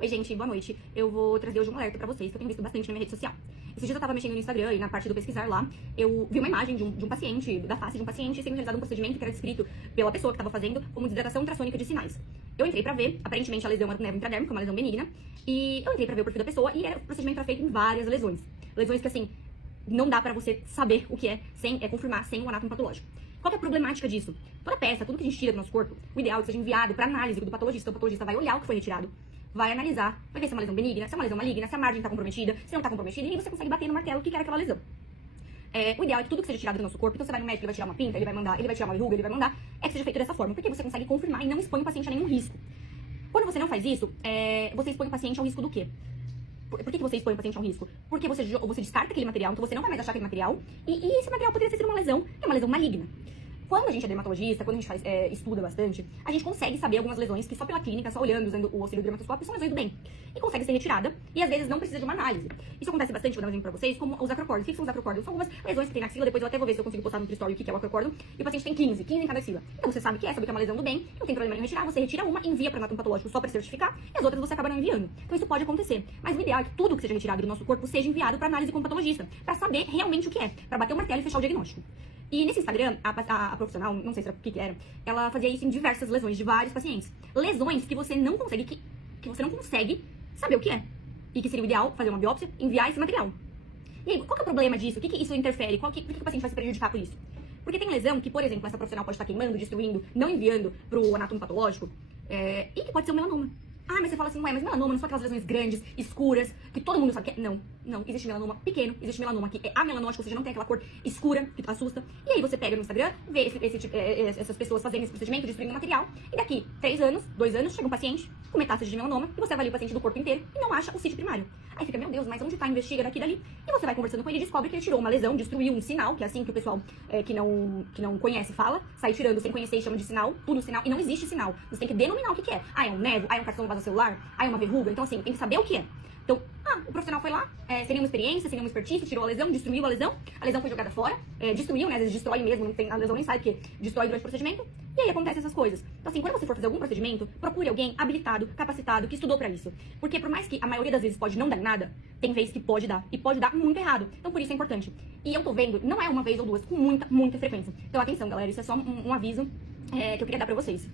Oi, gente, boa noite. Eu vou trazer hoje um alerta pra vocês, que eu tenho visto bastante na minha rede social. Esses dias eu tava mexendo no Instagram e na parte do pesquisar lá, eu vi uma imagem de um paciente, da face de um paciente, sendo realizado um procedimento que era descrito pela pessoa que tava fazendo como desidratação ultrassônica de sinais. Eu entrei pra ver, aparentemente a lesão era um nervo intradérmico, uma lesão benigna, e eu entrei pra ver o perfil da pessoa e o procedimento era feito em várias lesões. Lesões que, assim, não dá pra você saber o que é, sem confirmar, sem o anátomo patológico. Qual que é a problemática disso? Toda peça, tudo que a gente tira do nosso corpo, o ideal é que seja enviado para análise do patologista. O patologista vai olhar o que foi retirado, vai analisar, vai ver se é uma lesão benigna, se é uma lesão maligna, se a margem está comprometida, se não está comprometida, e aí você consegue bater no martelo o que era aquela lesão. O ideal é que tudo que seja tirado do nosso corpo, então você vai no médico, ele vai tirar uma pinta, ele vai tirar uma verruga, ele vai mandar, é que seja feito dessa forma, porque você consegue confirmar e não expõe o paciente a nenhum risco. Quando você não faz isso, você expõe o paciente ao risco do quê? Por que você expõe o paciente a um risco? Porque você descarta aquele material, então você não vai mais achar aquele material, e esse material poderia ser uma lesão, que é uma lesão maligna. Quando a gente é dermatologista, quando a gente estuda bastante, a gente consegue saber algumas lesões que só pela clínica, só olhando, usando o auxílio do dermatoscópio, são lesões do bem. E consegue ser retirada, e às vezes não precisa de uma análise. Isso acontece bastante, vou dar um exemplo pra vocês, como os acrocórdios. O que são os acrocórdios? São algumas lesões que tem na axila, depois eu até vou ver se eu consigo postar no story o que é o acrocórdio, e o paciente tem 15 em cada axila. Então você sabe que é uma lesão do bem, não tem problema em retirar, você retira uma, envia para anátomo patológico só para certificar, e as outras você acaba não enviando. Então isso pode acontecer. Mas o ideal é que tudo que seja retirado do nosso corpo seja enviado para análise com o patologista, para saber realmente o que é, para bater o martelo e fechar o diagnóstico. E nesse Instagram, a profissional, não sei se era o que era, ela fazia isso em diversas lesões de vários pacientes. Lesões que você não consegue, que você não consegue saber o que é. E que seria o ideal fazer uma biópsia, enviar esse material. E aí, qual que é o problema disso? O que isso interfere? Por que o paciente vai se prejudicar por isso? Porque tem lesão que, por exemplo, essa profissional pode estar queimando, destruindo, não enviando pro anátomo patológico, e que pode ser um melanoma. Ah, mas você fala assim, ué, mas melanoma não são aquelas lesões grandes, escuras, que todo mundo sabe que é. Não, existe melanoma pequeno, existe melanoma que é amelanótico, ou seja, não tem aquela cor escura que assusta. E aí você pega no Instagram, vê essas pessoas fazendo esse procedimento, destruindo material, e daqui 3 anos, 2 anos, chega um paciente com metástase de melanoma, e você avalia o paciente do corpo inteiro e não acha o sítio primário. Aí fica, meu Deus, mas onde tá? Investiga daqui e dali. E você vai conversando com ele e descobre que ele tirou uma lesão, destruiu um sinal, que é assim que o pessoal que não conhece fala, sai tirando sem conhecer e chama de sinal, tudo sinal, e não existe sinal. Você tem que denominar o que é. Ah, é um nevo? Ah, é um carcinoma vasocelular? Ah, é uma verruga? Então, assim, tem que saber o que é. Então, o profissional foi lá, seria uma experiência, seria uma expertise, tirou a lesão, destruiu a lesão foi jogada fora, destruiu, né, às vezes destrói mesmo, não tem, a lesão nem sai, porque destrói durante o procedimento, e aí acontecem essas coisas. Então, assim, quando você for fazer algum procedimento, procure alguém habilitado, capacitado, que estudou pra isso. Porque por mais que a maioria das vezes pode não dar em nada, tem vezes que pode dar, e pode dar muito errado. Então, por isso é importante. E eu tô vendo, não é uma vez ou duas, com muita frequência. Então, atenção, galera, isso é só um aviso que eu queria dar pra vocês.